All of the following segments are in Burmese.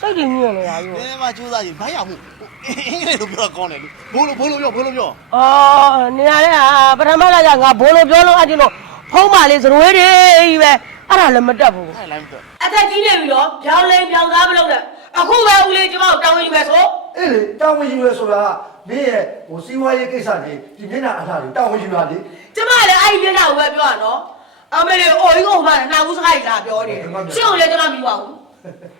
စိတ်တွေညစ်နေတာယူဘယ်မှာကြိုးစားကြည့်ဘာရောက်မှုအင်္ဂလိပ်လိုပြောကောင်းတယ်ဘိုးလိုပြောနေရာတဲ့ပထမလာကြငါဘိုးလိုပြောလို့အကျဉ်းတော့ဖုံးပါလေဇရွေးတွေကြီးပဲအဲ့ဒါလည်းမတက်ဘူးအဲ့လိုက်မတက်အသက်ကြီးနေပြီတော့ပြောင်းလဲပြောင်းသားမလုပ်နဲ့အခုပဲဦးလေးကျမတို့တောင်းဝင်ယူမယ်ဆိုအေးလေတောင်းဝင်ယူရဲဆိုတာမင်းရဲ့ဟိုစီးပွားရေးကိစ္စတွေဒီမျက်နှာအလှတွေတောင်းဝင်ယူတာလေကျမလည်းအဲ့ဒီမျက်နှာကိုပဲပြောရနော်အမေလေးအိုကြီးကိုမှနှောက်ဦးစကားကြီးလာပြောတယ်ရှင်းကိုလည်းကျမမယူပါဘူး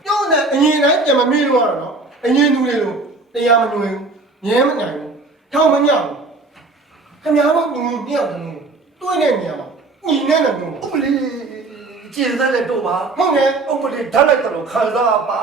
ပြောနေအရင်တိုင်းပြန်မမေးလို့ရတော့နော်အရင်သူတွေလို့တရားမညွှန်ဘူးငြင်းမနိုင်ဘူးထောက်မညောက်ဘူးခင်ဗျားတို့ညီညောက်တယ်တွေ့နေနေရမှာညီနေတယ်တို့ဥပလေကျင်စက်လက်တို့ပါဟုတ်တယ်ဥပလေဓာတ်လိုက်တော့ခံစားပါ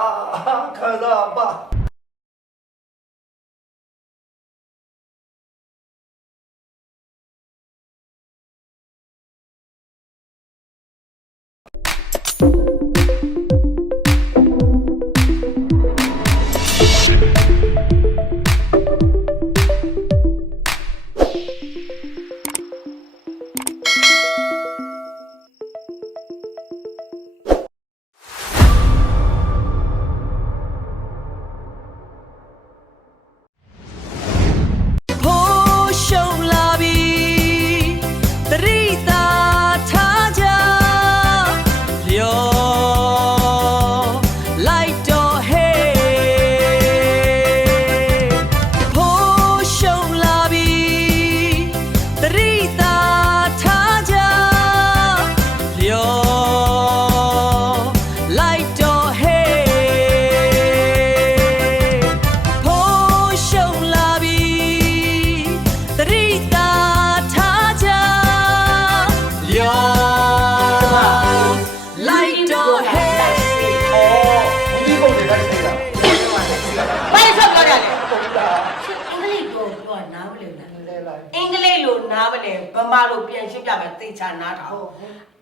ဗမာလိုပြန်ရှင်းပြမယ်သိချာနားထောင်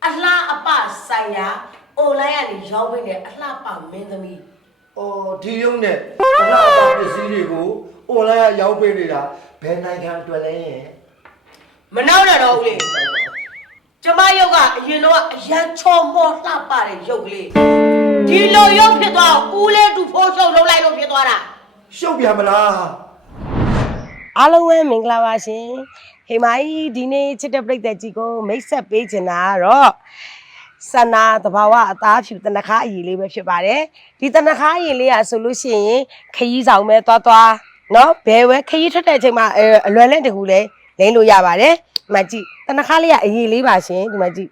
အလှအပဆိုင်ရာအွန်လိုင်းကနေရောင်းပေးနေအလှပမင်းသမီးဒီရုံးနဲ့အလှအပပစ္စည်းတွေကိုအွန်လိုင်းကရောင်းပေးနေတာဘယ်နိုင်ငံအတွက်လဲမနှောက်နဲ့တော့ဦးလေးကျမရုပ်ကအရင်တော့အရန်ချော်မောလှပတဲ့ရုပ်ကလေးဒီလိုရုပ်ဖြစ်သွားဦးလေးတူဖိုးရှုပ်လုံးလိုက်လို့ဖြစ်သွားတာရှုပ်ပြန်မလားအားလုံးပဲမင်္ဂလာပါရှင်ဟေမိုင်းဒီနေ့ချစ်တဲ့ပြိတ္တကြီးကိုမိတ်ဆက်ပေးချင်တာကတော့စနာတဘာဝအသားဖြူတနခါအရည်လေးပဲဖြစ်ပါတယ်ဒီတနခါအရည်လေးอ่ะဆိုလို့ရှိရင်ခရီးဆောင်ပဲသွားเนาะဘယ်ဝဲခရီးထွက်တဲ့အချိန်မှာအလွယ်လန့်တကူလဲလိမ့်လို့ရပါတယ်ဒီမှာကြည့်တနခါလေးကအရည်လေးပါရှင်ဒီမှာကြည့်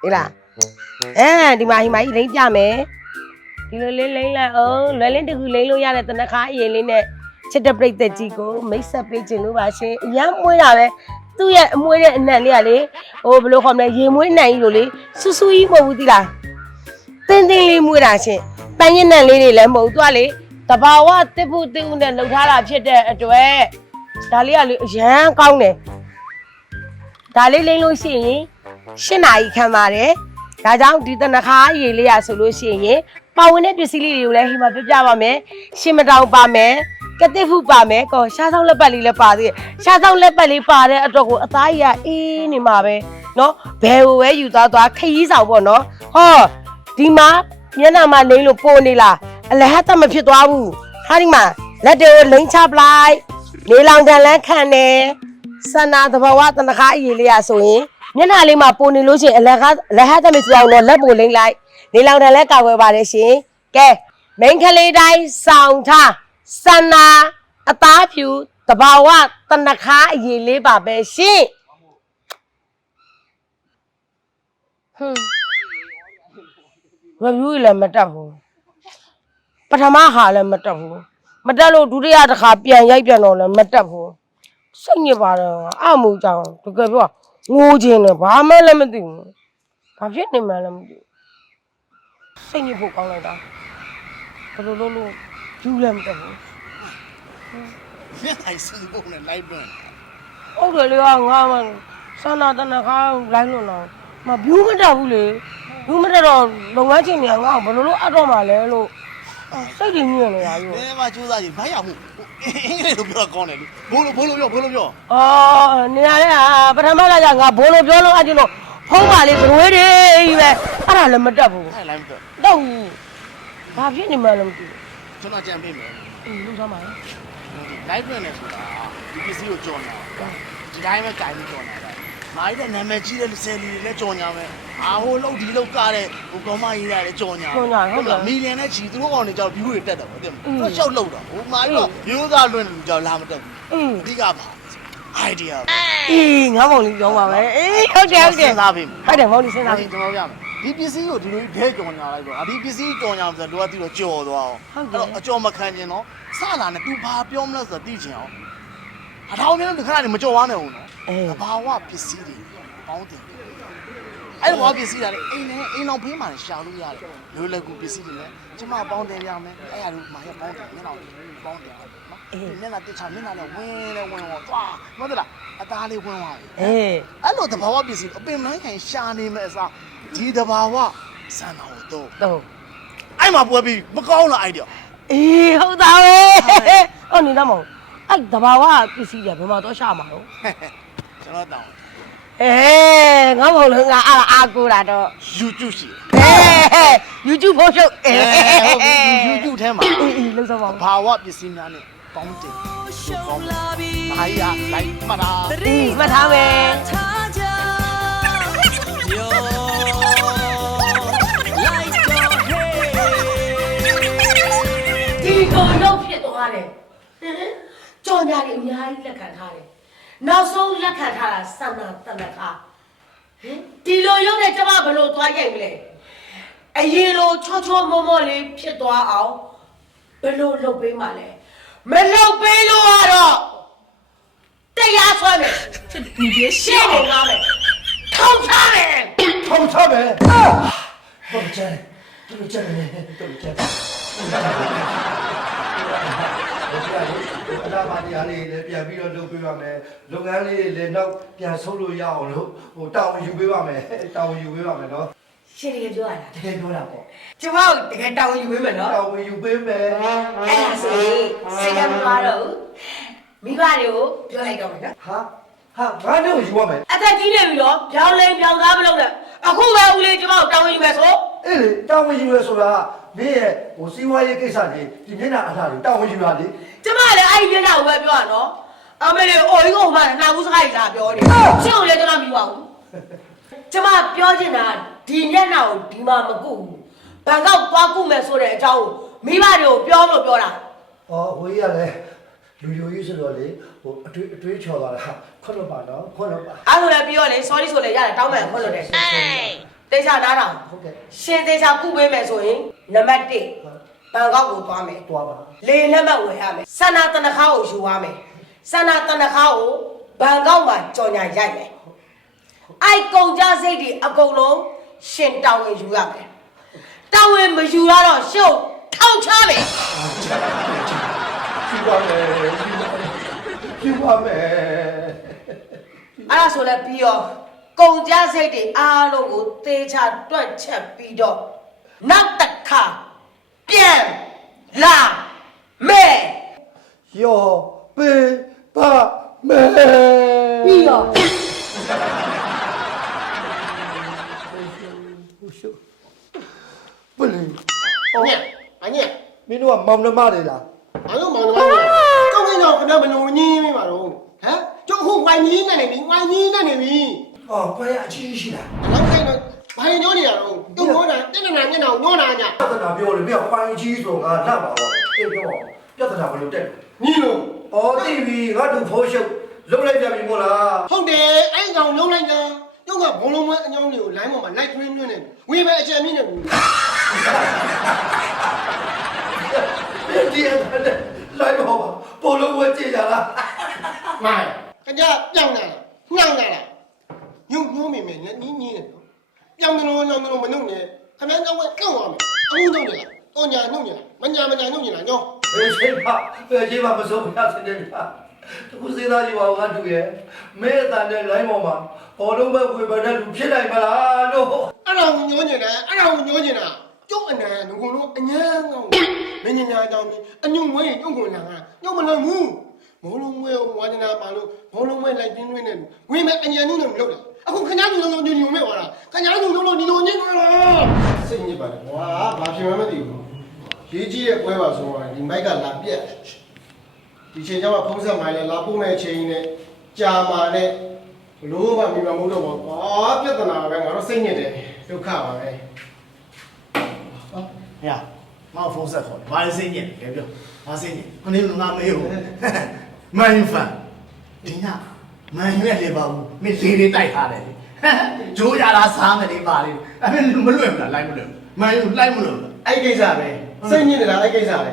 ဟေးလားဒီမှာဟေမိုင်းလိမ့်ပြမယ်ဒီလိုလေးလိမ့်လိုက်အောင်လွယ်လန့်တကူလိမ့်လို့ရတဲ့တနခါအရည်လေးနဲ့ချစ်တဲ့ပြိတ္တကြီးကိုမိတ်ဆက်ပေးခြင်းလို့ပါရှင်အရန်မွေးတာပဲသူ့ရဲ့အမွေးတဲ့အနံ့လေးကလေဟိုဘယ်လိုခေါ်မလဲရေမွေးနိုင်ကြီးလို့လေဆူဆူကြီးမဟုတ်ဘူးသိလားတင်းတင်းလေးမွေးတာရှင်ပန်းရည်နံ့လေးတွေလည်းမဟုတ်သူကလေတဘာဝတစ်ဖို့တစ်ဦးနဲ့လှုပ်ထားတာဖြစ်တဲ့အတွက်ဒါလေးကလေအရန်ကောင်းတယ်ဒါလေးလိမ့်လို့ရှိရင်8နာရီခံပါတယ်ဒါကြောင့်ဒီတနခါရေလေးရဆိုလို့ရှိရင်ပါဝင်တဲ့ပစ္စည်းလေးတွေကိုလည်းဟိမှာပြပါမယ်ရှင်းမတောင်ပါမယ်ကတိဖူပါမယ်ကောရှားဆောင်လက်ပတ်လေးလည်းပါသေးတယ်ရှားဆောင်လက်ပတ်လေးပါတဲ့အတွက်ကိုအသားကြီးကအေးနေမှာပဲเนาะဘယ်ကိုပဲယူသွားခရီးဆောင်ပေါ့เนาะဟောဒီမှာမျက်နှာမှာလိမ့်လို့ပို့နေလားအလဟတ်မဖြစ်သွားဘူးဟာဒီမှာလက်တွေကိုလိမ့်ချပလိုက်နေလောင်တန်လန်းခံတယ်စနာသဘာဝတနခါအရည်လေးရဆိုရင်မျက်နှာလေးမှာပို့နေလို့ရှိရင်အလဟတ်မဖြစ်အောင်တော့လက်ပို့လိမ့်လိုက်နေလောင်တန်လဲကောက်ွယ်ပါတယ်ရှင်ကဲမိန်းကလေးတိုင်းဆောင်ထားစနာအသားဖြူတဘာဝတနခါအရည်လေးပါပဲရှင်review လည်းမတက်ဘူးပထမဟာလည်းမတက်ဘူးမတက်လို့ဒုတိယတစ်ခါပြန်ရိုက်ပြန်တော့လည်းမတက်ဘူးစိတ်ညစ်ပါတယ်အမှုကြောင့်တကယ်ပြောငိုခြင်းနဲ့ဘာမှလည်းမသိဘူးဘာဖြစ်နေမှလည်းမသိဘူးစိတ်ညစ်ဖို့ကောင်းလိုက်တာဘယ်လိုလုပ်လို့ယူလည်းမတက်ဘူးမျက်နှာစူပုံနဲ့လိုက်ပွင့်ဟုတ်တယ်လေငါမှစနာတနခါလိုက်လို့တော့မဘျူးမတက်ဘူးလေဘျူးမတက်တော့လုပ်ငန်းချင်းတွေကငါ့ကိုဘယ်လိုလုပ်အပ်တော့မှလဲလို့စိတ်တွေညစ်နေတာယူဘယ်မှာကြိုးစားကြည့်ဘာရောက်မှုအင်္ဂလိပ်လိုပြောကောင်းတယ်ဘိုးလိုပြောနေရာတဲ့ပထမလာကြငါဘိုးလိုပြောလို့အကျဉ်းတော့ဖုံးပါလေဇရွေးတွေကြီးပဲအဲ့ဒါလည်းမတက်ဘူးအဲ့လိုက်မတက်တော့ဘူး ဘာဖြစ်နေမှလည်းမသိ ကျွန်တော်ကြံပေးမယ် ဘူးလုံးသွားပါလေ လိုက်ပြန်နေဆိုတာဒီပစ္စည်းကိုကြော်ညာဒီတိုင်းပဲကြိုင်ပြီးကြော်ညာတာမာရီတဲ့နာမည်ကြီးတဲ့ဆယ်လီတွေလည်းကြော်ညာမယ်အာဟိုလောက်ဒီလောက်ကားတဲ့ဟိုကောင်မကြီးရတယ်ကြော်ညာမီလီယံနဲ့ချီသူတို့ကောင်တွေကြောက် view တွေတက်တယ်ဟုတ်တယ်မလားရှောက်လောက်တော့ဟိုမာရီတော့ရိုးသားလွန်းလူကြောက်လာမတက်ဘူးအဓိကပါ idea အေးငါမောင်လေးပြောပါမယ်အေးဟုတ်တယ်ဟုတ်တယ် စဉ်းစားပြီ ဟုတ်တယ်မောင်လေးစဉ်းစားပြီ ကျွန်တော်ရမယ်ဒီပစ္စည်းကိုဒီလိုဘဲကြော်ညာလိုက်တော့ဒီပစ္စည်းကြော်ညာဆိုတော့သူကကြော်သွားအောင်အဲ့တော့အကြော်မခံကျင်တော့စလာနဲ့ तू ဘာပြောမလဲဆိုတော့သိချင်အောင်အထောင်မြင်းတို့ခဏနေမကြော်ဝါနဲ့ဦးနော်ဘာဝပစ္စည်းတွေပေါင်းတယ်အဲ့ဘာပစ္စည်းတွေအိမ်နဲ့အိမ်အောင်ဖေးမှလည်းရှာလို့ရတယ်လွယ်လွယ်ကူပစ္စည်းတွေလည်းကျမပေါင်းတယ်ရမယ်အဲ့ဒါတို့မာရပေါင်းတယ်မျက်နှာပေါင်းတယ်နော်မျက်နှာတစ်ချာမျက်နှာလည်းဝင်သွားမဟုတ်လားအသားလေးဝင်သွားပြီအဲ့လိုတဘာဝပစ္စည်းအပင်မိုင်းခံရှာနေမဲ့အစားဒီတဘာဝစံတော်တော့အဲ့မှာပွဲပြီးမကောင်းလားအိုက်တယ် အေးဟုတ်တာပဲဟုတ်နေတော့မောင်အဲ့တဘာဝပစ္စည်းတွေဘယ်မှာတော့ရှာမှာတော့ ကျွန်တော်တောင်း ငါမောင်လုံးကအဲ့အာကိုတာတော့ YouTube ရှိ YouTube ဖို့ရှုပ် ဟုတ်ပြီ YouTube ထဲမှာ အေးလုံးစမ်းပါဦး ဘာဝပစ္စည်းများနဲ့ပေါင်းတင်ပေါင်းမာကြီးကလိုက်မှတ်တာ မှတ်ထားမယ် ဒီကိုရောက်ဖြစ်သွားတယ်ကြော်ညာတွေအများကြီးလက်ခံထားတယ်နောက်ဆုံးလက်ခံထားတာစန္ဒတနခါဒီလိုရုပ်နဲ့ကျမဘယ်လိုသွားရိုက်မလဲအရင်လိုချောချောမောမောလေးဖြစ်သွားအောင်ဘယ်လိုလုပ်ပေးမှလဲမလုပ်ပေးလို့ကတော့တရားဆွဲမယ်ဒီပြရှင်းနေလားမယ်ထောင်ချမယ် ထောင်ချမယ်တော်ကြတယ်တော်ကြတယ်တော်ကြတယ်အလားပါတရားလေးလည်းပြန်ပြီးတော့လုပ်ပေးပါမယ်လုပ်ငန်းလေးတွေလည်းနောက်ပြန်ဆုံးလို့ရအောင်လို့ဟိုတာဝန်ယူပေးပါမယ်တာဝန်ယူပေးပါမယ်နော် ရှင်းနေပြောရတာ တကယ်ပြောတာပေါ့ ကျမတို့တကယ်တောင်းယူပေးမယ်နော် တာဝန်ယူပေးမယ် အဲ့ဒါဆိုရင်စိတ်ကမသွားတော့ဘူးမိဘတွေကိုပြောလိုက်တော့မယ်နော် ဟာငါတို့ယူရမယ် အသက်ကြီးနေပြီတော့ပြောင်းလဲပြောင်းသားမလုပ်နဲ့အခုပဲဦးလေးကျမတို့တောင်းယူမယ်ဆို အေးလေတာဝန်ယူရဆိုတာမင်းရဲ့ဟိုစီးပွားရေးကိစ္စတွေဒီမျက်နှာအလှတွေတာဝန်ယူရလေ ကျမလည်းအဲ့ဒီမျက်နှာကိုပဲပြောရနော်အမေလေးအိုကြီးကမှနှာဘူးစကားကြီးလာပြောနေရှင်းကိုလည်းကျမမယူပါဘူးကျမပြောချင်တာဒီမျက်နှာကိုဒီမှာမကုဘူးဘန်ကောက်သွားကုမယ်ဆိုတဲ့အကြောင်းကိုမိဘတွေကိုပြောလို့ပြောတာ ဟောဟိုကြီးကလည်းလူယိုကြီးဆိုတော့လေဟိုအတွေးချော်သွားတာခွတ်လို့ပါနော်ခွတ်လို့ပါ အဲ့လိုလည်းပြောလေ sorry ဆိုလည်းရတယ်တောင်းမယ်ခွတ်လို့တယ်တေချာနားထောင် ဟုတ်ကဲ့ ရှင်တေချာကုပေးမယ်ဆိုရင်နံပါတ်1ဘန်ကောက်ကိုသွားမယ် သွားပါ လေလက်မှတ်ဝယ်ရမယ်စန္ဒတနခါကိုယူရမယ်စန္ဒတနခါကိုဘန်ကောက်မှာကြော်ညာရိုက်မယ်အဲ့ကုန်ကြစိတ်တွေအကုန်လုံးရှင်တောင်းဝင်ယူရမယ်တောင်းဝင်မယူရတော့ရှုပ်ထောက်ချမယ် ယူပါမယ်ယူပါမယ် အဲ့ဒါဆိုလည်းပြီးတော့ကုန်ကြစိတ်တွေအားလုံးကိုသေချာတွက်ချက်ပြီးတော့နောက်တစ်ခါပြန်လာမယ် ယောပေးပါမယ် ပြီးတော့ ပလီ ညက်အညက် မင်းတို့ကမောင်နှမတွေလား ဘာလို့မောင်နှမလဲကျောင်းကတော့ခင်ဗျာမလို့ညင်းမိပါတော့ဟမ်ကျောင်းဟိုဝိုင်းကြီးနေနေပြီဝိုင်းကြီးနေနေပြီ ဟောခွဲအကြီးရှိလား နောက်တိုင်းတော့ဘာရင်ညောနေရတော့တုံ့တော့တာတက်နေတာမျက်နှာကိုညောနာည ပြဿနာပြောလို့မင်းကပိုင်းကြီးဆိုငါလက်ပါတော့အေးပြောပြဿနာဘယ်လိုတက်လဲ ညီလို့ အော်တိပြီငါတို့ဖိုးရှုပ်လုံးလိုက်ပြန်ပြီမို့လား ဟုတ်တယ်အဲ့ကောင်လုံးလိုက်တာညောကဘုံလုံးမအညောင်းတွေကိုလိုင်းပေါ်မှာလိုက်တွင်းတွင်းနေဝေးပဲအကြံမြင့်နေဘူး ဒီလိုက်ပါပေါ်လုံးဝကြည့်ကြလား မိုင်းကြပြောင်းလာညောင်းလာညုံညုံမိမယ်ညင်းညင်းနေတော့ပြောင်းတယ်လို့ညောင်းတယ်လို့မနှုတ်နဲ့ခင်ဗျားတော့ကောက်ရမယ်အခုနှုတ်နေလားတော့ညာနှုတ်နေလားမညာနှုတ်နေလားညော ဘယ်ချိန်မှမစိုးရစနေပြီတခုစေးသားကြီးပါငါတူရဲ့မဲအတန်နဲ့လိုင်းပေါ်မှာပေါ်လုံးပဲဝေဘာတဲ့လူဖြစ်နိုင်မလားလို့ အဲ့ဒါကိုညောနေတာအဲ့ဒါကိုညောနေတာကျုပ်အနံငုံလုံးအညာငောင်းမင်းညာကြောင့်အညုံဝဲကျုပ်ကိုလာတာညောမလွန်ဘူးဘောလုံးဝဲဝါဒနာပါလို့ဘောလုံးဝဲလိုက်တင်းတွင်းနေလို့ဝေးမဲ့အညာနုနဲ့မလုပ်တာအခုခဏညုံလုံးညုံမဲ့သွားတာခဏညုံလုံးဒီလိုညင်းသွားတာစိတ်ညစ်ပါတယ်ကွာဘာဖြစ်မှမသိဘူး ရေးကြီးရဲ့ပွဲပါဆိုတော့ဒီမိုက်ကလာပြက်ဒီချိန်ကျမှဖုံးဆက်မိုင်းလဲလာပို့မဲ့ချိန်နဲ့ကြာမာနဲ့လို့မှမိမမို့တော့ပေါ့ကွာပြဿနာပဲငါတို့စိတ်ညစ်တယ်ဒုက္ခပါပဲ ဟဲ့မောင်ဖုန်းဆက်ခေါ်တယ်ဘာလဲစိတ်ညစ်လဲပြောဘာစိတ်ညစ်ခဏငါမေးဘူးမန်ယူဖန်ဒီညမန်ယူရဲ့လေပါဘူးမင်းလေးလေးတိုက်ထားတယ်ဂျိုးရတာစားမယ်ဒီပါလေးအဲ့မလွတ်ဘူးလားလိုက်မလွတ်မန်ယူလိုက်မလွတ် အဲ့ကိစ္စပဲစိတ်ညစ်နေတာအဲ့ကိစ္စပဲ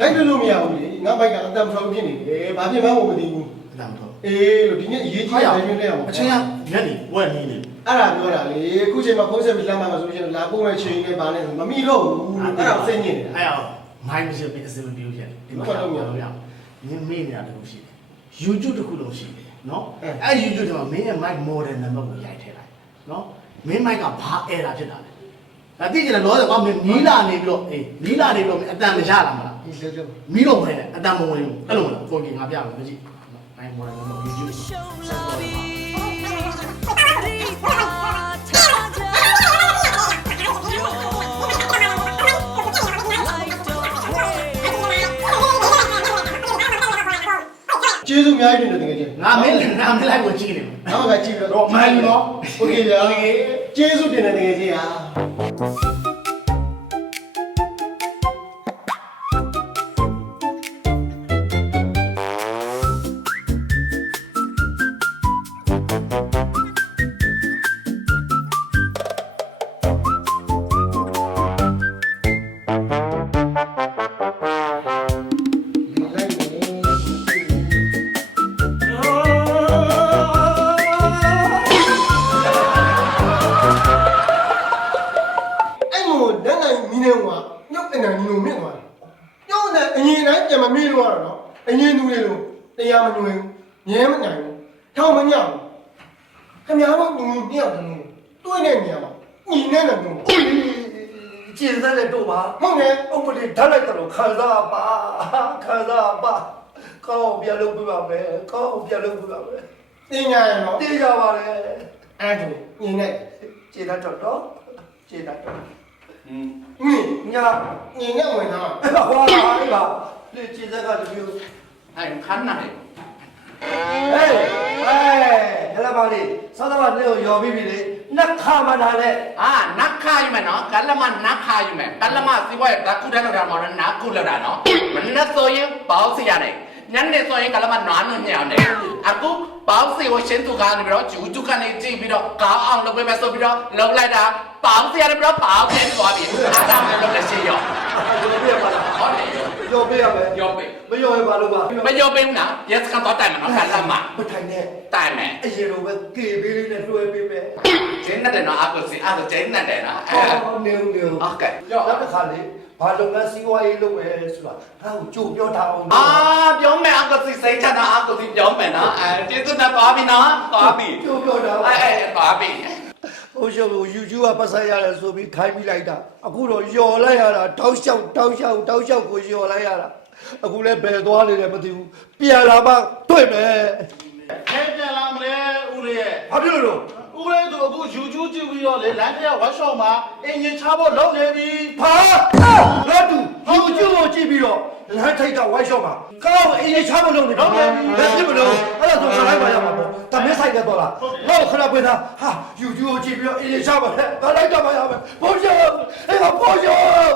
လိုက်လို့မရဘူးလေငါဘိုက်ကအတမ်းဖောက်ဖြစ်နေတယ်ဘာဖြစ်မှမသိဘူး အတမ်းတော့ အေးလို့ဒီနေ့အရေးကြီးတယ်မျိုးနဲ့အောင် အချင်းကညက်နေဝက်နေနေ အဲ့ဒါပြောတာလေအခုချိန်မှာဖုံးဆက်ပြီးလမ်းမှာဆိုရင်လာပို့မဲ့ချိန်နဲ့ဘာနဲ့ဆိုမမိတော့ဘူးအဲ့ဒါစိတ်ညစ်နေတာ အဲ့အောင်မိုင်းမရှိပြီးအစမပြေဘူးဖြစ်ဒီမှာတော့မရဘူးညမေးနေတာတခုရှိတယ် YouTube တခုလုံးရှိတယ်နော်အဲ့ YouTube ထဲမှာမင်းရဲ့ mic model နံပါတ်ကိုရိုက်ထည့်လိုက်နော်မင်း mic ကဘာ error ဖြစ်တာလဲဒါသိကြတယ်လောတယ်ကွာမင်းနီးလာနေပြီးတော့အေးနီးလာနေပြီးတော့အတန်မရလာမလား ဒီလိုလို မီးတော့ပဲအတန်မဝင်ဘူးအဲ့လိုမလားကိုကြီးငါပြမယ်မကြည့် mic model နံပါတ် YouTube ကျေးဇူးအများကြီးတင်တယ်တကယ်ချင်း ငါမင်းလိုက်ကိုကြည့်နေမယ် နောက်ကကြည့်ပြီးတော့မိုင်းနော်โอเคဗျာကျေးဇူးတင်တယ်တကယ်ချင်းဟာအဲ့လိုတန်းနိုင်မီးနေကညုတ်တဲ့နိုင်မျိုးမြင့်သွားတယ်ညုတ်တဲ့အရင်တိုင်းပြန်မမေးလို့ရတော့နော်အရင်သူတွေလို့တရားမညွှန်ငဲမနိုင်ဘူးထောက်မညဘူးခင်ဗျားတို့ညီညီပြောက်တယ်တွေ့တဲ့နေရာမှာညီနေတယ်လို့ ကျင်းစားတဲ့တို့ပါ ဟုတ်တယ် ဥပဒေဓာတ်လိုက်တော့ခံစားပါကောင်းပြလုပ်ပြပါမယ်ကောင်းပြလုပ်ပြပါမယ် တင်ညာရနော် တေးကြပါလေ အဲ့ဒါညီနေ ကျေတတ်တော့ကျေတတ်တော့ ညာ ညာ ညီနေဝင်တော့ အဲ့ဒါဟွာလေးပါဒီကျေစားကတမျိုး အဲ့ခန်းနိုင် ဟဲ့ဟဲ့လာပါလေစောသမားလေးကိုယော်ပြီးပြီလေနှက်ခါမနာနဲ့ အာနတ်ခါယူမယ်နော်ကလမနတ်ခါယူမယ်ကလမစီဝဲတခုတည်းလောက်တာမဟုတ်နတ်ခုလောက်တာနော်မနက်ဆိုရင်ပေါင်းစီရတယ်ညနေဆိုရင်ကလမနွားနွညောင်းတယ်အခုပေါင်းစီကိုရှင်းသူကနေပြီးတော့ဂျူးဂျူကနေကြည့်ပြီးတော့ကောင်းအောင်လုပ်ပေးမယ်ဆိုပြီးတော့လုပ်လိုက်တာပေါင်းစီရတယ်ပြီးတော့ပေါင်းစီသွားပြီအားဒါမှလုပ်လက်ရှိရော ယော်ပြရပါလား ဟုတ်တယ် ယော်ပြရမယ် ရောပေး မယော်ရပါလို့ပါ မရောပေးဘူးနော်ရက်စကတော့တိုင်မယ်နော်ကလမ မထိုင်နဲ့ တိုင်မယ် အရင်လိုပဲကေပေးလေးနဲ့လွှဲပေးမယ် ကျင်းတဲ့နော်အခုစီအဲ့ဒါကျင်းတဲ့နော် နေဦးနေဦး โอเค နောက်တစ်ခါလေဘာလုပ်ငန်းစီးပွားရေးလုပ်မယ်ဆိုတာငါ့ကိုကြိုပြောထားအောင် အာပြောမယ်အခုစီစိတ်ချတာအခုစီပြောမယ်နော်ကျေးဇူးနဲ့သွားပြီနော်သွားပြီ ကြိုပြောထားအောင် သွားပြီ ဟိုရှော့ကို YouTube ကပတ်ဆက်ရတယ်ဆိုပြီးခိုင်းပြီးလိုက်တာအခုတော့ယော်လိုက်ရတာတောက်လျှောက်ကိုယော်လိုက်ရတာအခုလည်းဘယ်သွားနေတယ်မသိဘူးပြန်လာမှတွေ့မယ် ခဲပြန်လာမလဲဦးလေးရဲ့ ဘာဖြစ်လို့ ဦးလေးတို့အခု YouTube ကြည့်ပြီးတော့လေလမ်းထဲက workshop မှာအင်ဂျင်ချဖို့လုပ်နေပြီ ဘာလက်တူ YouTube ကိုကြည့်ပြီးတော့လမ်းထိပ်ကဝိုင်းရှော့မှာကောင်းအေးချဖို့လုပ်နေတော့လက်ဖြစ်မလို့အဲ့ဒါဆိုခလိုက်ပါရမှာပေါ့တမင်းဆိုင်ကတော့လားတော့ခဏပွင့်တာဟာ YouTube ကိုကြည့်ပြီးတော့အေးချပါလေခလိုက်တော့ပါရမယ်ဘုရားအေးဘုရား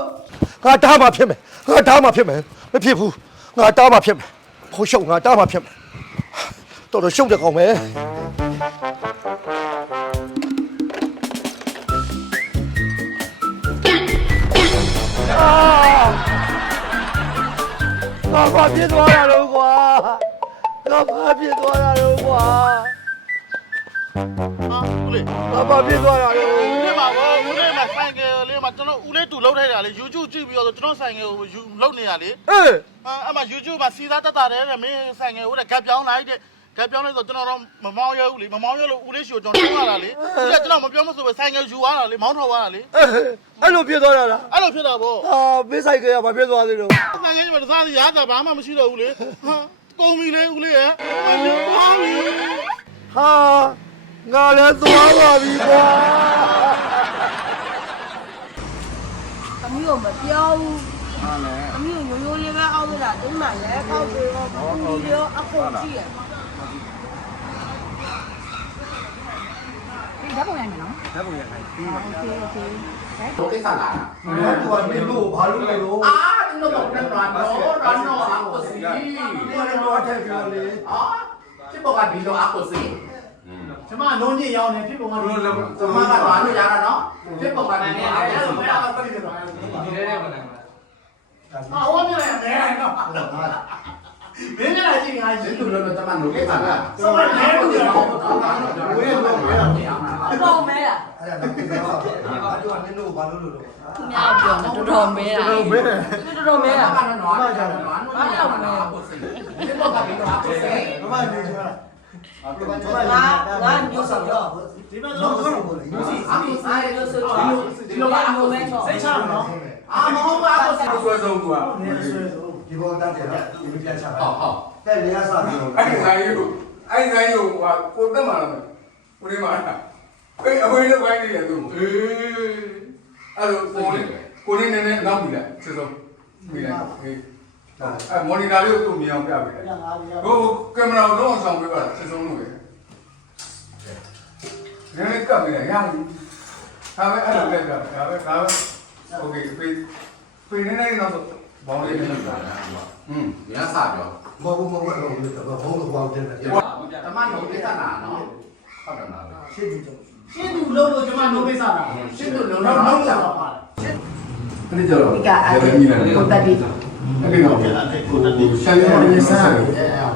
ငါတားမှဖြစ်မယ်မဖြစ်ဘူးငါတားမှဖြစ်မယ်ခိုးရှုပ်ငါတားမှဖြစ်မယ်တော်ရှုပ်တဲ့ကောင်ပဲငါဘာဖြစ်သွားတာလို့ကွာငါဘာဖြစ်သွားတာလို့ကွာ ဟာဦးလေး ငါဘာဖြစ်သွားတာလို့ ဦးလေးမှာဘောဦးလေးမှာဆိုင်ကယ်လေးမှာကျွန်တော်ဦးလေးတူလုပ်ထိုက်တာလေ YouTube ကြည့်ပြီးတော့ကျွန်တော်ဆိုင်ကယ်ကိုလုပ်နေရလေ အေး အဲ့မှာ YouTube မှာစီသားတက်တာတယ်မင်းဆိုင်ကယ်ဟိုတဲ့ကပ်ပြောင်းလိုက်တဲ့ကပ်ပြောင်းလိုက်ဆိုကျွန်တော်တော့မမောင်းရဘူးလေမမောင်းရလို့ဦးလေးရှိကိုကျွန်တော်တွန်းလာတာလေဦးလေးကျွန်တော်မပြောမဆိုပဲဆိုင်ကယ်ယူသွားတာလေမောင်းထော်သွားတာလေ အဲ့လိုဖြစ်သွားတာလား အဲ့လိုဖြစ်တာဗော ဟာမေးဆိုင်ကဘာဖြစ်သွားသေးလို့ ဆိုင်ကယ်ကြီးမှာတစားစီရတာဘာမှမရှိတော့ဘူးလေဟာကုန်ပြီလေဦးလေးရဲ့မယူပါဘူး ဟာငါလည်းသွားပါပြီကွာ အမျိုးမပြောဘူး အမျိုးရိုးရိုးလေးပဲအောက်လာတင်းမှလည်းအောက်ပြီးတော့ဒီလိုအခုကြည့်ရ ဒီဓာတ်ပုံရိုက်မယ်နော် ဓာတ်ပုံရိုက်ခိုင်းပြီးပါ โอเคโอเค တို့ကိစ္စလာတာ သူကမင်းတို့ဘာလို့လဲလို့ အာဒီလိုတော့ပြန်သွားတော့အခုစီ သူကတော့အထက်ပြောလေ အာဖြစ်ပေါ်ကဒီလိုအခုစီ ကျမလုံးကြီးရောင်းနေဖြစ်ပုံကဒီလို ကျမကတော့လို့ရတာနော်ဖြစ်ပေါ်ကလည်းအဲ့လိုပဲတော့ပြည့်တယ် 啊，我明来没来呢，明天来进来 ဒီ 进。 လိုလို့ကျမတို့ကိစ္စလာ 什么来不了？我也不没了。 အပေါ်မဲလား အဲ့ဒါတော့ပြောတာဘာလို့မင်းတို့ဘာလို့လို့ သူများပြောတော့တော်တော်မဲတာ 没了。 တော်တော်မဲလား ဘာလို့နော်ဘာလို့နော်အခုစီဖြစ်ပေါ်ကဒီလိုအခုစီ 妈妈你说了。 ငါမျိုးစောတော့ 这边老多了，有戏。 အခုစားရလို့ဆိုတော့ဒီလိုပါအခုစီ 谁唱的？ အာမဟုတ်ပါအခုစီ ဆွဲဆုံးသူက 你是谁？ ဒီဘောတက်တယ်နော်ဒီပြန်ချတာ ဟုတ်ဟုတ် တဲ့နေရာစားပြီးတော့ အဲ့ဒီနိုင်ယူဟာကိုတက်မှာလားကိုလေးမှာအေးအဝေးလေးဝိုင်းနေတယ်သူအေးအဲ့လိုကိုလေးနည်းနည်းနောက်ပြီလားစစ်ဆုံးပြီလားအေးအဲ့မော်နီတာလေးကိုသူ့မြင်အောင်ပြပေးတယ်ဟိုကင်မရာတော့ဆောင်ပေးပါစစ်ဆုံးလို့နည်းနည်းကပ်ပြီးရရပြီဒါပဲအဲ့လိုလက်ကဒါပဲโอเคပေးနေနေတော့ဘောင်းလေးနဲ့လောက်တာညစားပြော မဟုတ်ဘူးဘုံတော့ဘောင်းတင်တယ် တမန်တို့ကိစ္စနာနော်ဟုတ်တယ်လား ရှင်းပြီတော့ 新都楼楼就嘛弄没啥了， ရှင်းတို့လုံး 老 လုံး 老 လုံး 早 လာ 了。 အဲ့ဒီကြတော့ ဒီကအဲ့ကိုတက်ပြီး အဲ့ဒီတော့ကိုဆိုင်ရနေဆိုင်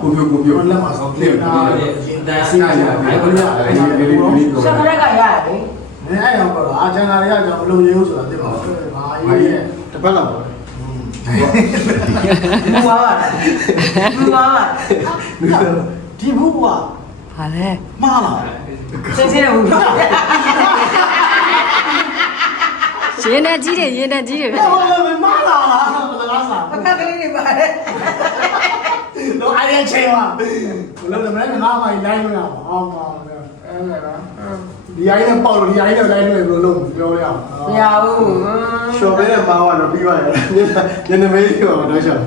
ကိုပြိုလက်မှာဆောင်းတယ်ဒါစီရရတယ်ဘယ်လိုလဲဒီလို ဆက်ခရက်ကရတယ် 你爱要不啦？阿江那里要叫楼油是吧？对吧？妈耶，这不老。 ဘူဝါပါဘူဝါပါ 地铺啊， ဟာလဲ 妈了。 စင်းစင်းဘူ ရင်နဲ့ကြီးတယ်ရင်နဲ့ကြီးတယ် 那我妈了，那个啥？ အခက်ကလေးတွေပါတယ် 都爱点钱嘛。我那个没那哪嘛一来不了，好嘛，哎那个，你爱点包了，你爱点来点不弄，不要了。 မရဘူး ရှော့ပဲနဲ့ပါသွားတော့ပြီးသွားတယ်ညနေမေးပြောတော့ရှော့